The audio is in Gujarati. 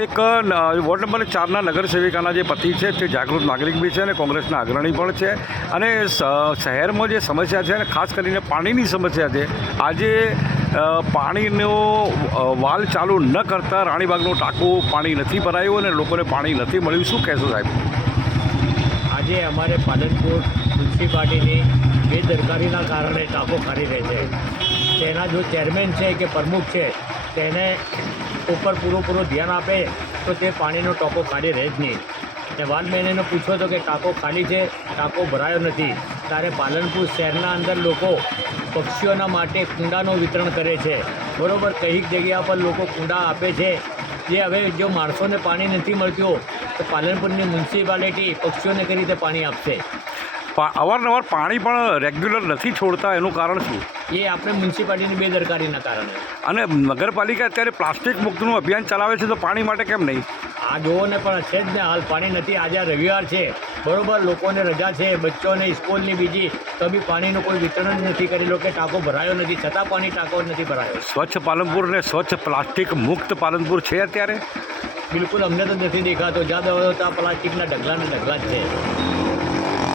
એક વોર્ડ નંબર ચારના નગરસેવિકાના જે પતિ છે તે જાગૃત નાગરિક બી છે અને કોંગ્રેસના અગ્રણી પણ છે. અને શહેરમાં જે સમસ્યા છે અને ખાસ કરીને પાણીની સમસ્યા છે, આજે પાણીનો વાલ ચાલુ ન કરતાં રાણીબાગનું ટાંકું પાણી નથી ભરાયું અને લોકોને પાણી નથી મળ્યું. શું કહેશો સાહેબ? આજે અમારે પાલનપુર મ્યુનિસિપાલિટીની બેદરકારીના કારણે ટાંકો ખાલી રહે છે. તેના જો ચેરમેન છે કે પ્રમુખ છે તેને ઉપર પૂરું પૂરું ધ્યાન આપે, તો તે પાણીનો ટાંકો ખાલી રહે જ નહીં. ને વાલ બહેનને પૂછો તો કે, ટાંકો ખાલી છે? ટાંકો ભરાયો નથી. ત્યારે પાલનપુર શહેરના અંદર લોકો પક્ષીઓના માટે કુંડાનું વિતરણ કરે છે. બરાબર, કંઈક જગ્યા પર લોકો કુંડા આપે છે. જે હવે જો માણસોને પાણી નથી મળતું, તો પાલનપુરની મ્યુનિસિપાલિટી પક્ષીઓને કઈ રીતે પાણી આપશે? અવારનવાર પાણી પણ રેગ્યુલર નથી છોડતા એનું કારણ શું? એ આપણે મ્યુનિસિપાલિટીની બેદરકારીના કારણે. અને નગરપાલિકા અત્યારે પ્લાસ્ટિક મુક્તનું અભિયાન ચલાવે છે તો પાણી માટે કેમ નહીં? આ જુઓ ને પણ છે જ ને હાલ પાણી નથી આજે રવિવાર છે. બરોબર લોકોને રજા છે બચ્ચોને સ્કૂલની બીજી તો બી પાણીનું કોઈ વિતરણ નથી કરેલું કે ટાંકો ભરાયો નથી છતાં પાણી ટાંકો નથી ભરાયો. સ્વચ્છ પાલનપુર ને સ્વચ્છ પ્લાસ્ટિક મુક્ત પાલનપુર છે અત્યારે? બિલકુલ અમને તો નથી દેખાતો. જ્યાં દવા પ્લાસ્ટિકના ઢગલાના ઢગલા જ છે.